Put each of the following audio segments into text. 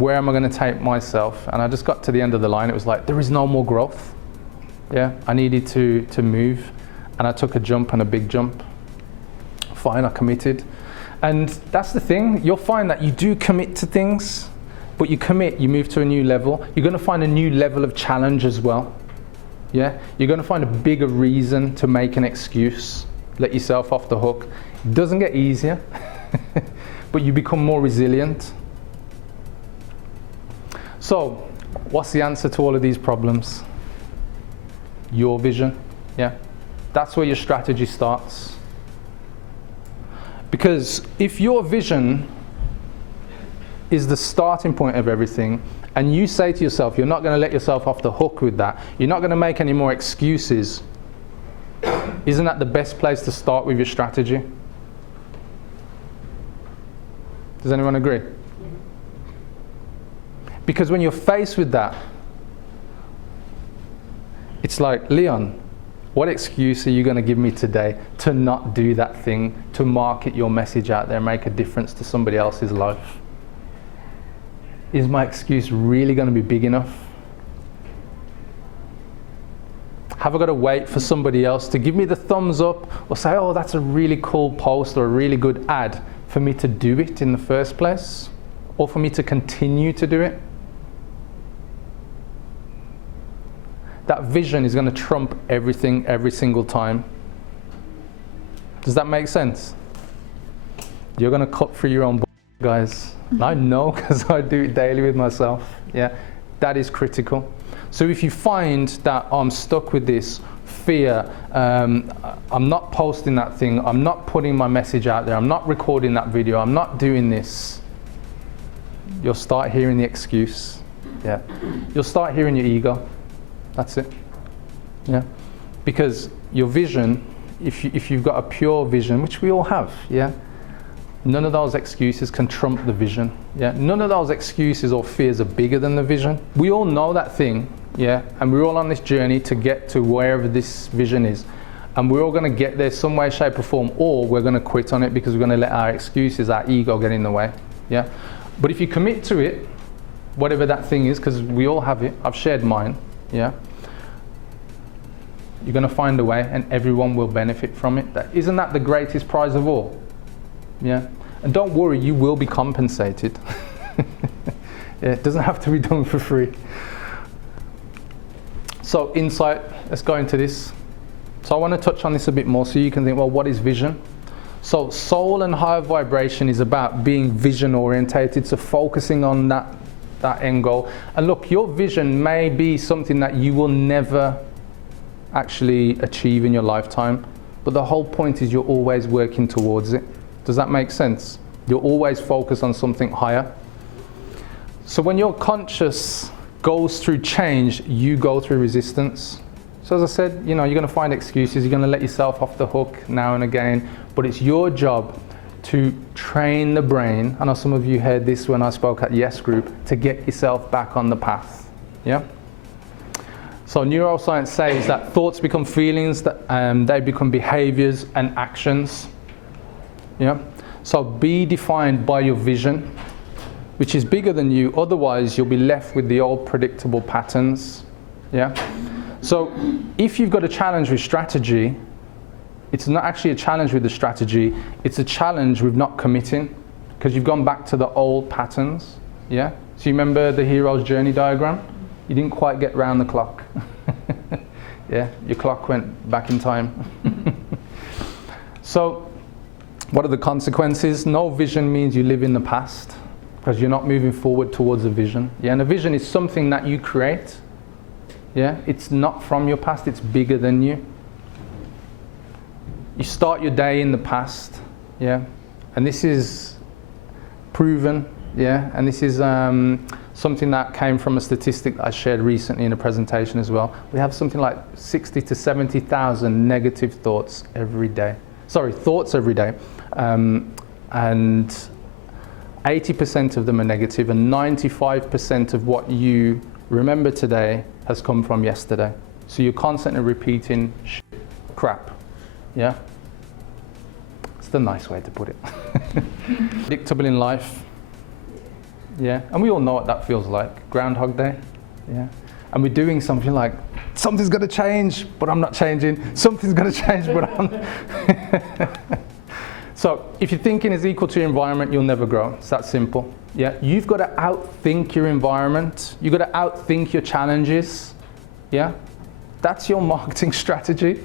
where am I going to take myself? And I just got to the end of the line. It was like, there is no more growth. Yeah, I needed to move, and I took a jump, and a big jump. Fine, I committed. And that's the thing, you'll find that you do commit to things, but you commit, you move to a new level. You're going to find a new level of challenge as well. Yeah, you're going to find a bigger reason to make an excuse, let yourself off the hook. It doesn't get easier, but you become more resilient. So, what's the answer to all of these problems? Your vision. Yeah, that's where your strategy starts. Because if your vision is the starting point of everything, and you say to yourself, you're not going to let yourself off the hook with that, you're not going to make any more excuses, isn't that the best place to start with your strategy? Does anyone agree? Because when you're faced with that, it's like, Leon, what excuse are you going to give me today to not do that thing, to market your message out there, make a difference to somebody else's life? Is my excuse really going to be big enough? Have I got to wait for somebody else to give me the thumbs up or say, oh, that's a really cool post or a really good ad, for me to do it in the first place? Or for me to continue to do it? That vision is going to trump everything every single time. Does that make sense? You're going to cut through your own guys. I know, because I do it daily with myself. Yeah, that is critical. So if you find that I'm stuck with this fear, I'm not posting that thing, I'm not putting my message out there, I'm not recording that video, I'm not doing this, you'll start hearing the excuse. Yeah, you'll start hearing your ego. That's it. Yeah, because your vision, if you've got a pure vision, which we all have, yeah, none of those excuses can trump the vision. Yeah, none of those excuses or fears are bigger than the vision. We all know that thing, yeah, and we're all on this journey to get to wherever this vision is, and we're all going to get there some way, shape, or form, or we're going to quit on it because we're going to let our excuses, our ego, get in the way. Yeah, but if you commit to it, whatever that thing is, because we all have it. I've shared mine. Yeah, you're going to find a way, and everyone will benefit from it. Isn't that the greatest prize of all? Yeah, and don't worry, you will be compensated. Yeah, it doesn't have to be done for free. So insight, let's go into this. So I want to touch on this a bit more so you can think, well, what is vision? So soul and higher vibration is about being vision orientated, so focusing on that end goal. And look, your vision may be something that you will never actually achieve in your lifetime, but the whole point is you're always working towards it. Does that make sense? You're always focused on something higher. So when your conscious goes through change, you go through resistance. So as I said, you're going to find excuses, you're going to let yourself off the hook now and again, but it's your job to train the brain. I know some of you heard this when I spoke at Yes Group, to get yourself back on the path. Yeah? So neuroscience says that thoughts become feelings, that they become behaviors and actions. Yeah? So be defined by your vision, which is bigger than you, otherwise you'll be left with the old predictable patterns. Yeah? So if you've got a challenge with strategy, it's not actually a challenge with the strategy, it's a challenge with not committing, because you've gone back to the old patterns. Yeah? So you remember the hero's journey diagram? You didn't quite get round the clock. Yeah, your clock went back in time. So what are the consequences? No vision means you live in the past, because you're not moving forward towards a vision. Yeah, and a vision is something that you create. Yeah, it's not from your past, it's bigger than you. You start your day in the past. Yeah, and this is proven. Yeah, and this is something that came from a statistic that I shared recently in a presentation as well. We have something like 60 to 70,000 negative thoughts every day. Sorry, thoughts every day. And 80% of them are negative, and 95% of what you remember today has come from yesterday. So you're constantly repeating crap. Yeah? It's the nice way to put it. Predictable in life. Yeah, and we all know what that feels like. Groundhog Day. Yeah, and we're doing something like, something's going to change, but I'm not changing. Something's going to change, but I'm. So if your thinking is equal to your environment, you'll never grow. It's that simple. Yeah, you've got to outthink your environment. You've got to outthink your challenges. Yeah, that's your marketing strategy.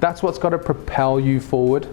That's what's got to propel you forward.